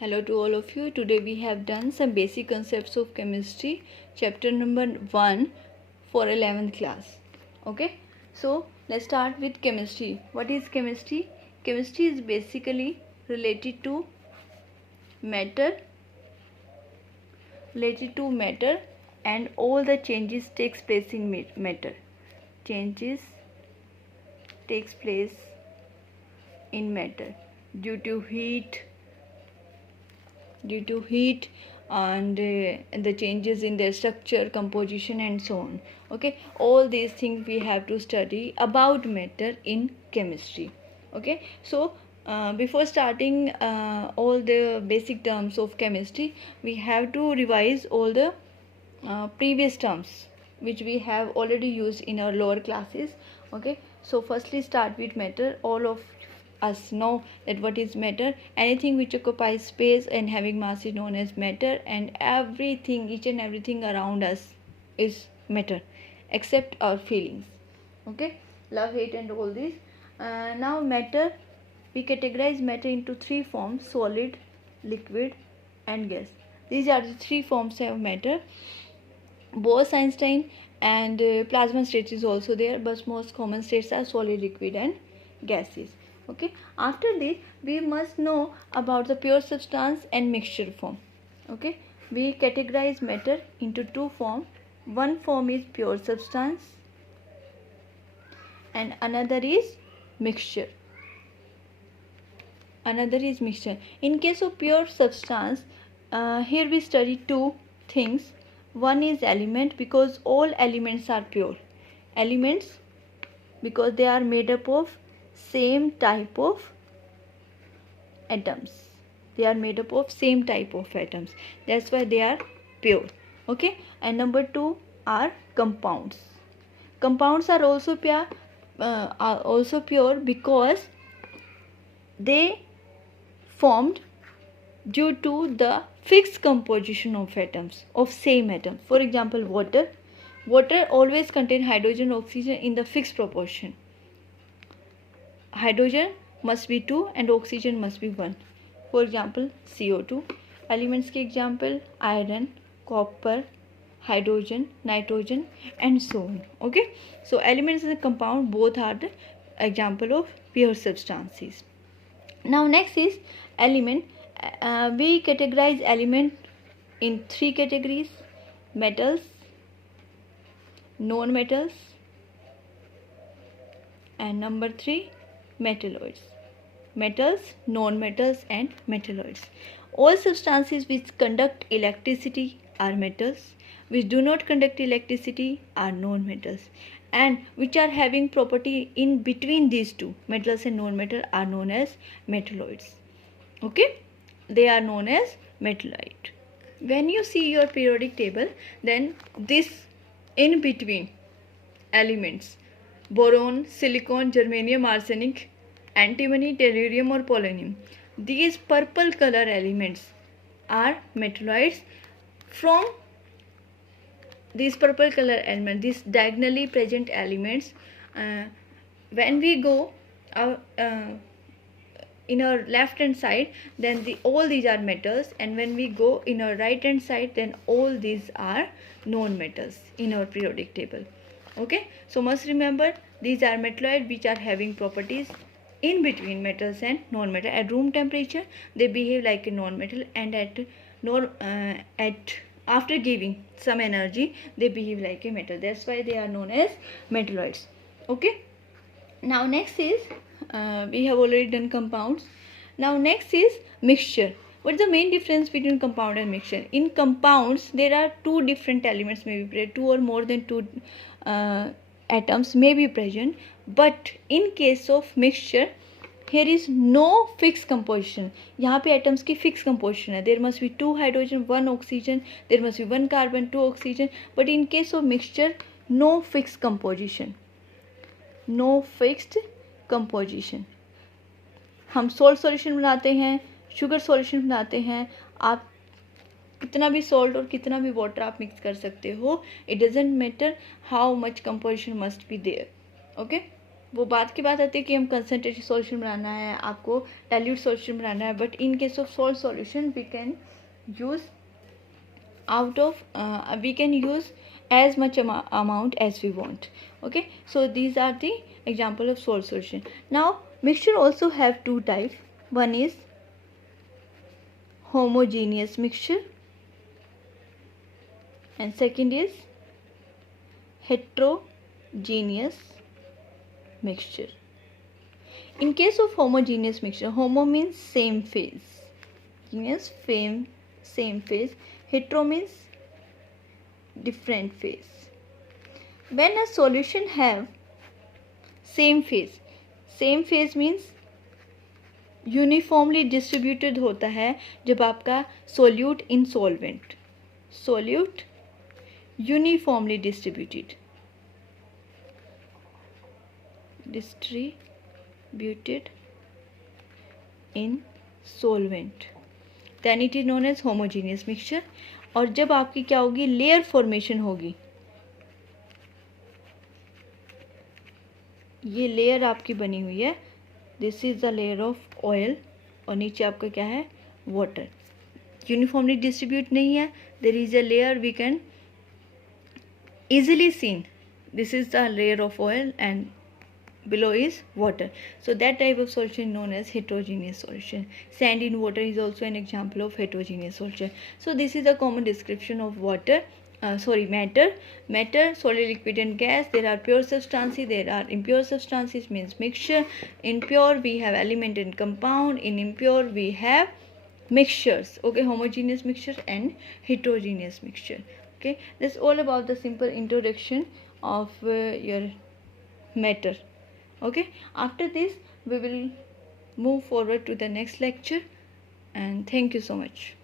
Hello to all of you. Today we have done some basic concepts of chemistry, chapter number 1 for 11th class. Okay, so let's start with chemistry. What is chemistry? Chemistry is basically related to matter, and all the changes takes place in matter. Changes takes place in matter due to heat and the changes in their structure, composition and so on. Okay, all these things we have to study about matter in chemistry. Okay, so before starting all the basic terms of chemistry, we have to revise all the previous terms which we have already used in our lower classes. Okay, so firstly start with matter. All of us know that what is matter. Anything which occupies space and having mass is known as matter, and everything, each and everything around us is matter except our feelings. Okay, love, hate and all these. Now matter, we categorize matter into three forms: solid, liquid and gas. These are the three forms of matter. Bose-Einstein and plasma states is also there, but most common states are solid, liquid and gases. Okay, after this we must know about the pure substance and mixture form. Okay, we categorize matter into two forms. One form is pure substance and another is mixture. In case of pure substance, here we study two things. One is element, because all elements are pure. Elements because they are made up of same type of atoms. That's why they are pure. Okay, and number two are compounds. Compounds are also pure because they formed due to the fixed composition of atoms, of same atom. For example, water always contain hydrogen and oxygen in the fixed proportion. Hydrogen must be 2 and oxygen must be 1. For example, CO2. Elements के example iron, copper, hydrogen, nitrogen and so on. Okay, so elements and compound both are the example of pure substances. Now next is element. We categorize element in three categories: metals, non-metals and number 3 metalloids. Metals, non-metals and metalloids. All substances which conduct electricity are metals, which do not conduct electricity are non-metals, and which are having property in between these two, metals and non-metal, are known as metalloids. Okay, they are known as metalloid. When you see your periodic table, then this in between elements, boron, silicon, germanium, arsenic, antimony, tellurium or polonium, these purple color elements are metalloids. From these purple color elements, these diagonally present elements, when we go in our left hand side, then all these are metals, and when we go in our right hand side, then all these are non-metals in our periodic table. Okay, so must remember these are metalloid which are having properties in between metals and non-metal. At room temperature they behave like a non-metal, and at after giving some energy they behave like a metal. That's why they are known as metalloids. Okay, now next is we have already done compounds. Now next is mixture. What is the main difference between compound and mixture? In compounds there are two different elements may be present, two or more than two atoms may be present, but in case of mixture here is no fixed composition. यहाँ पे atoms की fixed composition है. There must be 2 hydrogen, 1 oxygen, there must be 1 carbon, 2 oxygen. But in case of mixture, no fixed composition. हम salt solution बनाते हैं, sugar solution बनाते हैं. आप कितना भी salt और कितना भी water आप mix कर सकते हो. It doesn't matter how much composition must be there. Okay. वो बात की बात आती है कि हम कंसनट्रेटेड सॉल्यूशन बनाना है, आपको डाइल्यूट सॉल्यूशन बनाना है, but in case of salt solution we can use out of we can use as much amount as we want. Okay, so these are the example of salt solution. Now mixture also have two types. One is homogeneous mixture and second is heterogeneous mixture. In case of homogeneous mixture, homo means same phase, geneous same phase, hetero means different phase. When a solution have same phase means uniformly distributed होता है जब आपका solute in solvent, solute uniformly distributed in solvent, then it is known as homogeneous mixture. और जब आपकी क्या होगी, layer formation होगी, ये लेयर आपकी बनी हुई है, this is the layer of oil और नीचे आपका क्या है, वाटर. यूनिफॉर्मली डिस्ट्रीब्यूट नहीं है, there is a layer we can easily seen, this is the layer of oil and below is water. So that type of solution known as heterogeneous solution. Sand in water is also an example of heterogeneous solution. So this is a common description of water, matter, solid, liquid and gas. There are pure substances, there are impure substances, means mixture. In pure we have element and compound, in impure we have mixtures. Okay, homogeneous mixture and heterogeneous mixture. Okay, this is all about the simple introduction of your matter. Okay, after this we will move forward to the next lecture, and thank you so much.